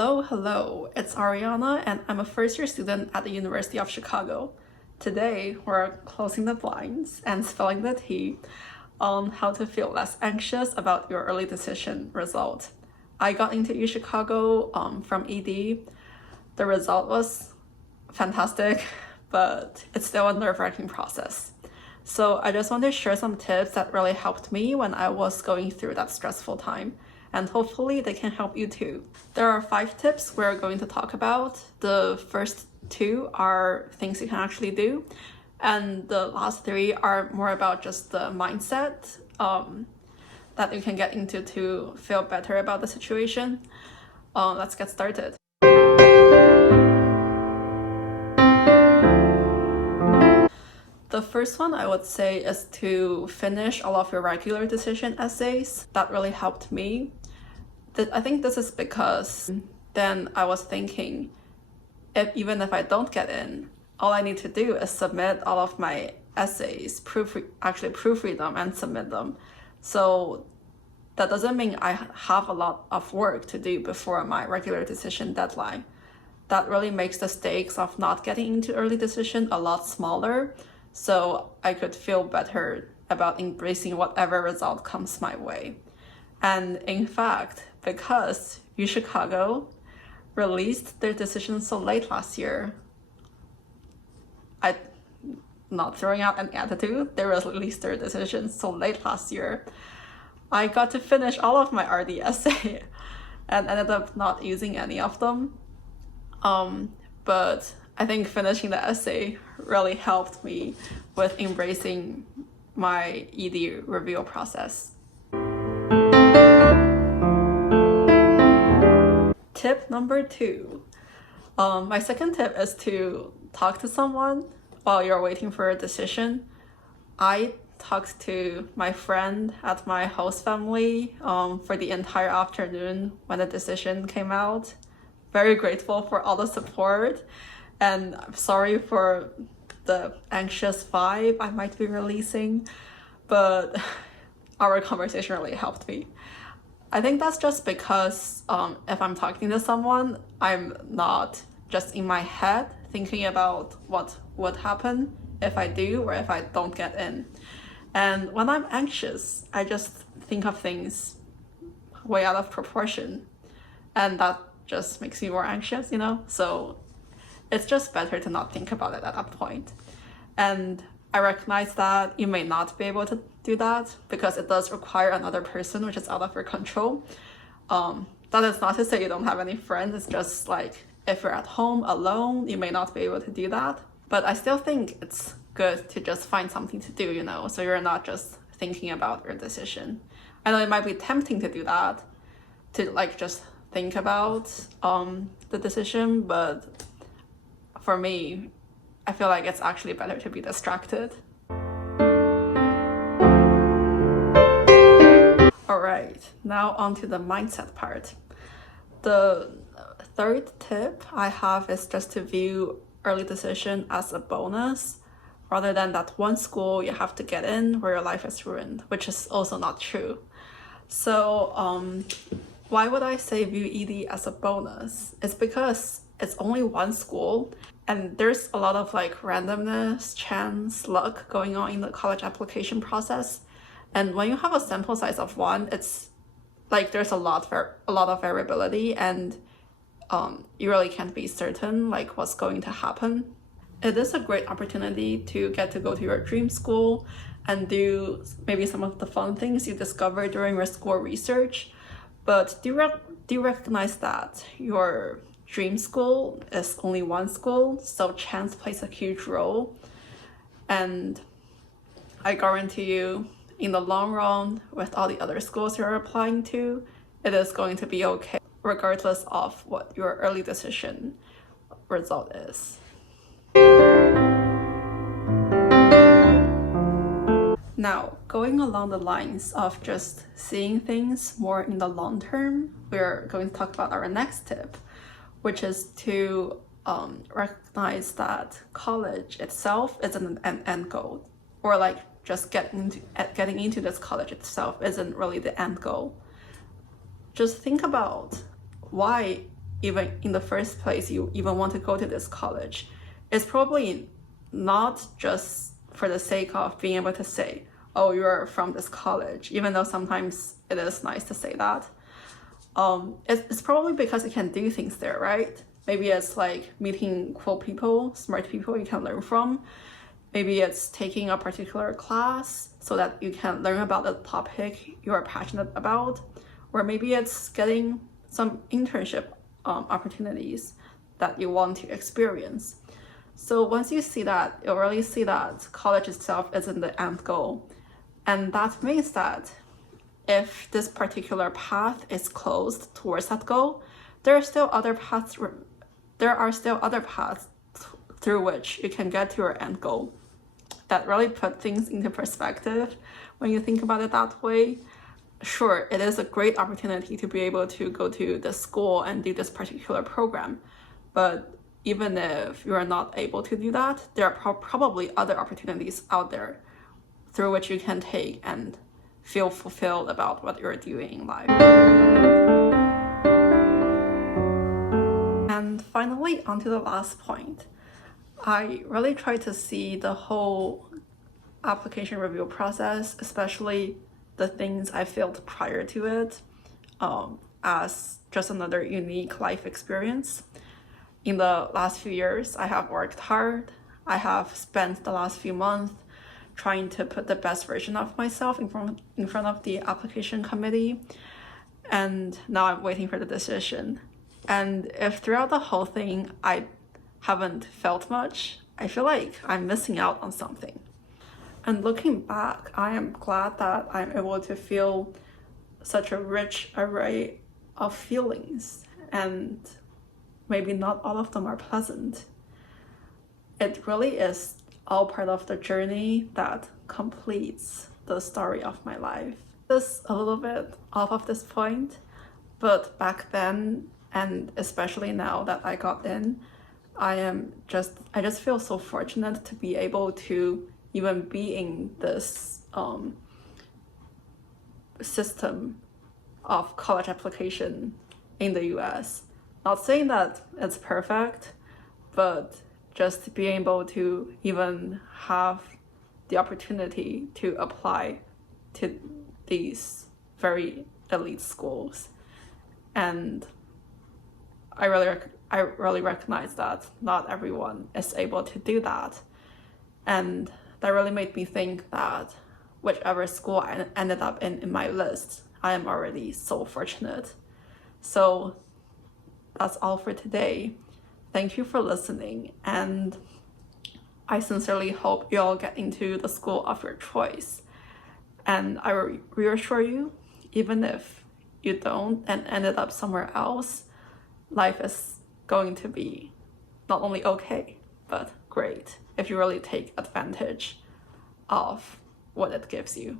Hello, it's Ariana and I'm a first-year student at the University of Chicago. Today, we're closing the blinds and spilling the tea on how to feel less anxious about your early decision result. I got into UChicago from ED. The result was fantastic, but it's still a nerve-wracking process. So I just want to share some tips that really helped me when I was going through that stressful time. And hopefully they can help you too. There are 5 tips we're going to talk about. The first 2 are things you can actually do, and the last 3 are more about just the mindset that you can get into to feel better about the situation. Let's get started. The first one I would say is to finish all of your regular decision essays. That really helped me. I think this is because then I was thinking, even if I don't get in, all I need to do is submit all of my essays, proofread them and submit them. So that doesn't mean I have a lot of work to do before my regular decision deadline. That really makes the stakes of not getting into early decision a lot smaller, so I could feel better about embracing whatever result comes my way. And in fact, because UChicago released their decision so late last year, I'm not throwing out any attitude, they released their decision so late last year, I got to finish all of my RD essay and ended up not using any of them. But I think finishing the essay really helped me with embracing my ED review process. Tip number 2. My second tip is to talk to someone while you're waiting for a decision. I talked to my friend at my host family for the entire afternoon when the decision came out. Very grateful for all the support, and I'm sorry for the anxious vibe I might be releasing, but our conversation really helped me. I think that's just because if I'm talking to someone, I'm not just in my head thinking about what would happen if I do or if I don't get in. And when I'm anxious, I just think of things way out of proportion, and that just makes me more anxious, So it's just better to not think about it at that point. And I recognize that you may not be able to do that because it does require another person, which is out of your control. That is not to say you don't have any friends. It's just like if you're at home alone, you may not be able to do that. But I still think it's good to just find something to do, so you're not just thinking about your decision. I know it might be tempting to do that, to just think about the decision, but for me, I feel like it's actually better to be distracted. Alright, now on to the mindset part. The third tip I have is just to view early decision as a bonus, rather than that one school you have to get in where your life is ruined, which is also not true. So why would I say view ED as a bonus? It's because it's only one school, and there's a lot of randomness, chance, luck going on in the college application process. And when you have a sample size of 1, it's there's a lot of variability, and you really can't be certain what's going to happen. It is a great opportunity to get to go to your dream school and do maybe some of the fun things you discover during your school research. But do recognize that your dream school is only one school, so chance plays a huge role. And I guarantee you, in the long run, with all the other schools you're applying to, it is going to be okay, regardless of what your early decision result is. Now, going along the lines of just seeing things more in the long term, we're going to talk about our next tip, which is to recognize that college itself isn't an end goal, or just getting into this college itself isn't really the end goal. Just think about why even in the first place you even want to go to this college. It's probably not just for the sake of being able to say, oh, you're from this college, even though sometimes it is nice to say that. It's probably because you can do things there, right? Maybe it's like meeting cool people, smart people you can learn from. Maybe it's taking a particular class so that you can learn about the topic you are passionate about. Or maybe it's getting some internship opportunities that you want to experience. So once you see that, you'll really see that college itself isn't the end goal. And that means that if this particular path is closed towards that goal, there are still other paths through which you can get to your end goal. That really put things into perspective when you think about it that way. Sure, it is a great opportunity to be able to go to the school and do this particular program, but even if you are not able to do that, there are probably other opportunities out there through which you can take and feel fulfilled about what you're doing in life. And finally, on to the last point. I really try to see the whole application review process, especially the things I felt prior to it, as just another unique life experience. In the last few years, I have worked hard. I have spent the last few months trying to put the best version of myself in front of the application committee, and now I'm waiting for the decision. And if throughout the whole thing I haven't felt much, I feel like I'm missing out on something. And looking back, I am glad that I'm able to feel such a rich array of feelings, and maybe not all of them are pleasant. It really is all part of the journey that completes the story of my life. This a little bit off of this point, but back then, and especially now that I got in, I just feel so fortunate to be able to even be in this system of college application in the US. Not saying that it's perfect, but just being able to even have the opportunity to apply to these very elite schools. And I really recognize that not everyone is able to do that. And that really made me think that whichever school I ended up in my list, I am already so fortunate. So that's all for today. Thank you for listening, and I sincerely hope you all get into the school of your choice. And I reassure you, even if you don't and ended up somewhere else, life is going to be not only okay, but great if you really take advantage of what it gives you.